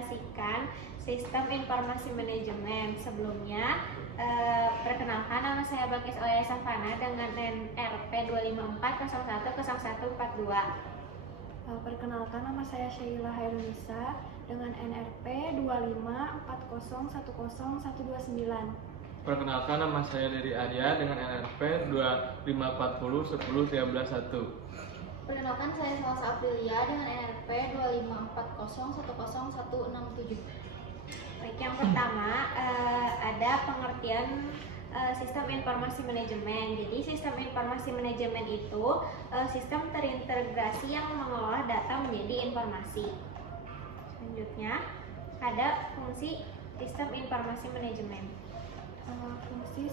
mempresentasikan sistem informasi manajemen. Sebelumnya, perkenalkan, nama saya Balkis Oya Savana dengan NRP 254010142. Perkenalkan, nama saya Sheila Hairunisa dengan NRP 254010129. Perkenalkan, nama saya Dery Arya dengan NRP 2540 Perkenalkan, saya Salsa Aprilia dengan NRP 254010167. Baik, yang pertama ada pengertian sistem informasi manajemen. Jadi sistem informasi manajemen itu sistem terintegrasi yang mengolah data menjadi informasi. Selanjutnya ada fungsi sistem informasi manajemen. Fungsi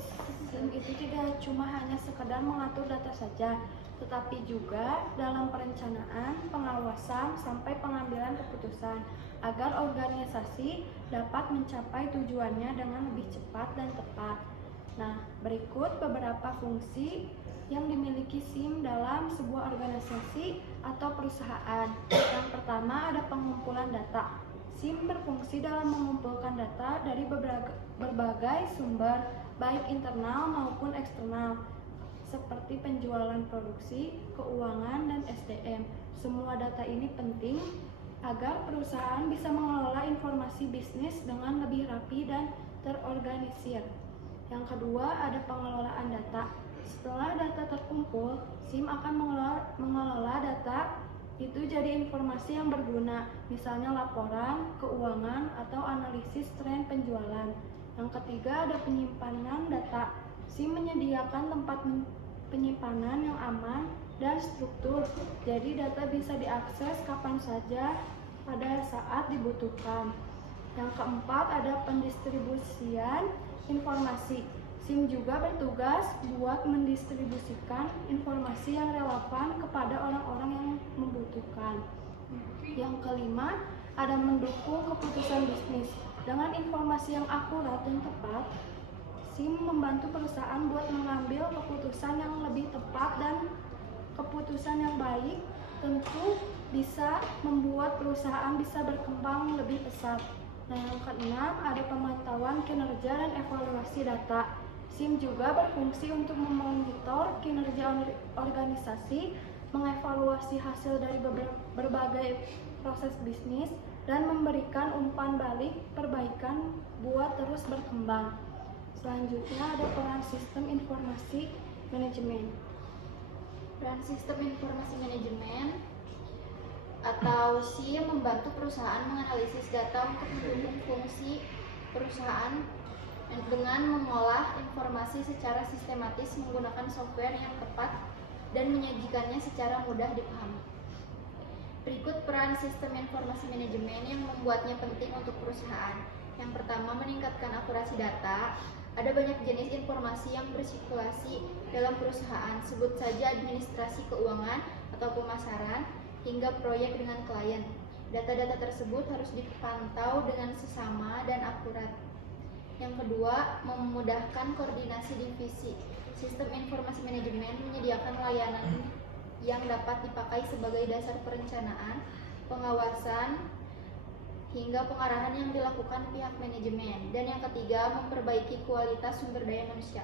SIM itu tidak cuma hanya sekedar mengatur data saja, tetapi juga dalam perencanaan, pengawasan, sampai pengambilan keputusan agar organisasi dapat mencapai tujuannya dengan lebih cepat dan tepat. Nah, berikut beberapa fungsi yang dimiliki SIM dalam sebuah organisasi atau perusahaan. Yang pertama ada pengumpulan data. SIM berfungsi dalam mengumpulkan data dari berbagai sumber, baik internal maupun eksternal, seperti penjualan produksi, keuangan, dan SDM. Semua data ini penting agar perusahaan bisa mengelola informasi bisnis dengan lebih rapi dan terorganisir. Yang kedua ada pengelolaan data. Setelah data terkumpul, SIM akan mengelola data itu jadi informasi yang berguna, misalnya laporan, keuangan, atau analisis tren penjualan. Yang ketiga ada penyimpanan data. SIM menyediakan tempat penyimpanan yang aman dan struktur, jadi data bisa diakses kapan saja pada saat dibutuhkan. Yang keempat ada pendistribusian informasi. SIM juga bertugas buat mendistribusikan informasi yang relevan kepada orang-orang yang membutuhkan. Yang kelima, ada mendukung keputusan bisnis. Dengan informasi yang akurat dan tepat, SIM membantu perusahaan buat mengambil keputusan yang lebih tepat dan keputusan yang baik, tentu bisa membuat perusahaan bisa berkembang lebih pesat. Nah, yang keenam, ada pemantauan kinerja dan evaluasi data. SIM juga berfungsi untuk memonitor kinerja organisasi, mengevaluasi hasil dari berbagai proses bisnis, dan memberikan umpan balik perbaikan buat terus berkembang. Selanjutnya ada peran sistem informasi manajemen. Peran sistem informasi manajemen atau SIM membantu perusahaan menganalisis data untuk mendukung fungsi perusahaan dengan mengolah informasi secara sistematis menggunakan software yang tepat dan menyajikannya secara mudah dipahami. Berikut peran sistem informasi manajemen yang membuatnya penting untuk perusahaan. Yang pertama, meningkatkan akurasi data. Ada banyak jenis informasi yang bersirkulasi dalam perusahaan, sebut saja administrasi keuangan atau pemasaran, hingga proyek dengan klien. Data-data tersebut harus dipantau dengan sesama dan akurat. Yang kedua, memudahkan koordinasi divisi. Sistem informasi manajemen menyediakan layanan yang dapat dipakai sebagai dasar perencanaan, pengawasan, hingga pengarahan yang dilakukan pihak manajemen. Dan yang ketiga, memperbaiki kualitas sumber daya manusia.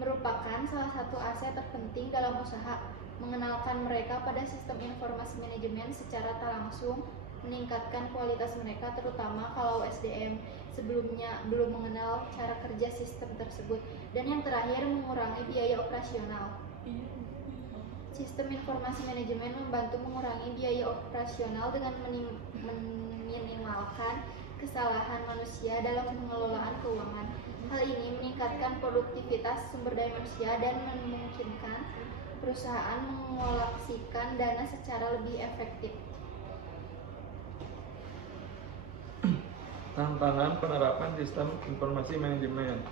Merupakan salah satu aset terpenting dalam usaha. Mengenalkan mereka pada sistem informasi manajemen secara tak langsung meningkatkan kualitas mereka, terutama kalau SDM sebelumnya belum mengenal cara kerja sistem tersebut. Dan yang terakhir, mengurangi biaya operasional. Sistem informasi manajemen membantu mengurangi biaya operasional dengan meminimalkan kesalahan manusia dalam pengelolaan keuangan. Hal ini meningkatkan produktivitas sumber daya manusia dan memungkinkan perusahaan mengalokasikan dana secara lebih efektif. Tantangan penerapan sistem informasi manajemen.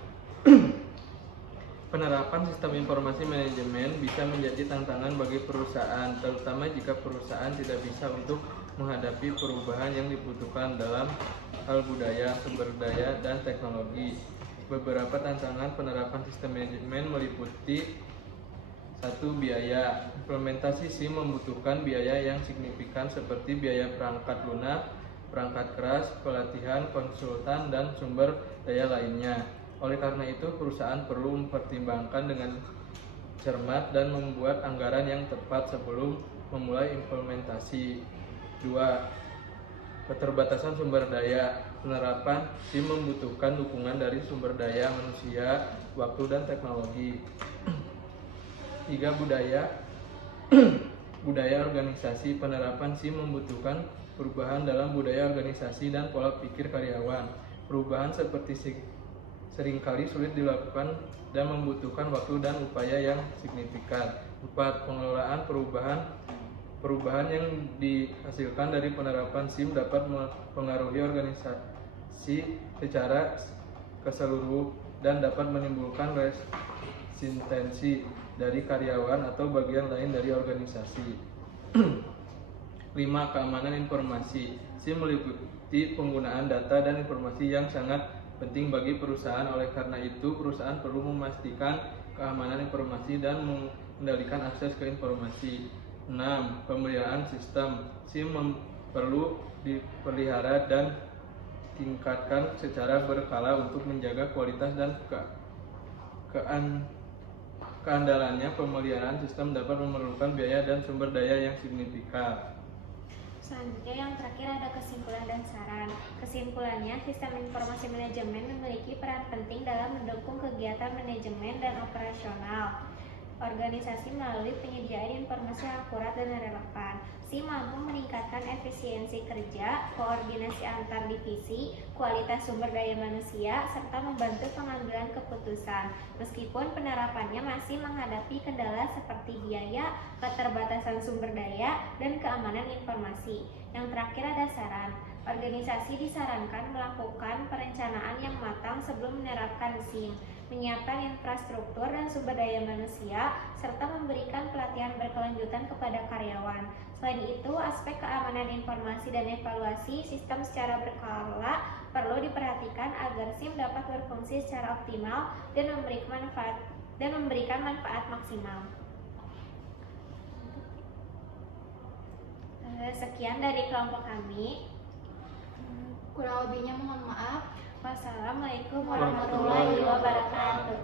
Penerapan sistem informasi manajemen bisa menjadi tantangan bagi perusahaan, terutama jika perusahaan tidak bisa untuk menghadapi perubahan yang dibutuhkan dalam hal budaya, sumber daya, dan teknologi. Beberapa tantangan penerapan sistem manajemen meliputi: 1. Biaya. Implementasi SIM membutuhkan biaya yang signifikan seperti biaya perangkat lunak, perangkat keras, pelatihan, konsultan, dan sumber daya lainnya. Oleh karena itu, perusahaan perlu mempertimbangkan dengan cermat dan membuat anggaran yang tepat sebelum memulai implementasi. 2. Keterbatasan sumber daya. Penerapan SIM membutuhkan dukungan dari sumber daya manusia, waktu, dan teknologi. 3. Budaya organisasi. Penerapan SIM membutuhkan perubahan dalam budaya organisasi dan pola pikir karyawan. Perubahan seperti seringkali sulit dilakukan dan membutuhkan waktu dan upaya yang signifikan. 4. Pengelolaan perubahan yang dihasilkan dari penerapan SIM dapat mempengaruhi organisasi secara keseluruhan dan dapat menimbulkan resistensi dari karyawan atau bagian lain dari organisasi. 5. Keamanan informasi. SIM meliputi penggunaan data dan informasi yang sangat penting bagi perusahaan. Oleh karena itu, perusahaan perlu memastikan keamanan informasi dan mengendalikan akses ke informasi. 6. Pemeliharaan sistem. SIM perlu dipelihara dan tingkatkan secara berkala untuk menjaga kualitas dan keandalannya. Pemeliharaan sistem dapat memerlukan biaya dan sumber daya yang signifikan. Selanjutnya yang terakhir ada kesimpulan dan saran. Kesimpulannya, sistem informasi manajemen memiliki peran penting dalam mendukung kegiatan manajemen dan operasional organisasi melalui penyediaan informasi yang akurat dan relevan. SIM mampu meningkatkan efisiensi kerja, koordinasi antar divisi, kualitas sumber daya manusia, serta membantu pengambilan keputusan. Meskipun penerapannya masih menghadapi kendala seperti biaya, keterbatasan sumber daya, dan keamanan informasi. Yang terakhir ada saran. Organisasi disarankan melakukan perencanaan yang matang sebelum menerapkan SIM, menyiapkan infrastruktur dan sumber daya manusia, serta memberikan pelatihan berkelanjutan kepada karyawan. Selain itu, aspek keamanan informasi dan evaluasi sistem secara berkala perlu diperhatikan agar SIM dapat berfungsi secara optimal dan memberikan manfaat maksimal. Sekian dari kelompok kami. Kurang lebihnya mohon maaf. Wassalamualaikum warahmatullahi wabarakatuh.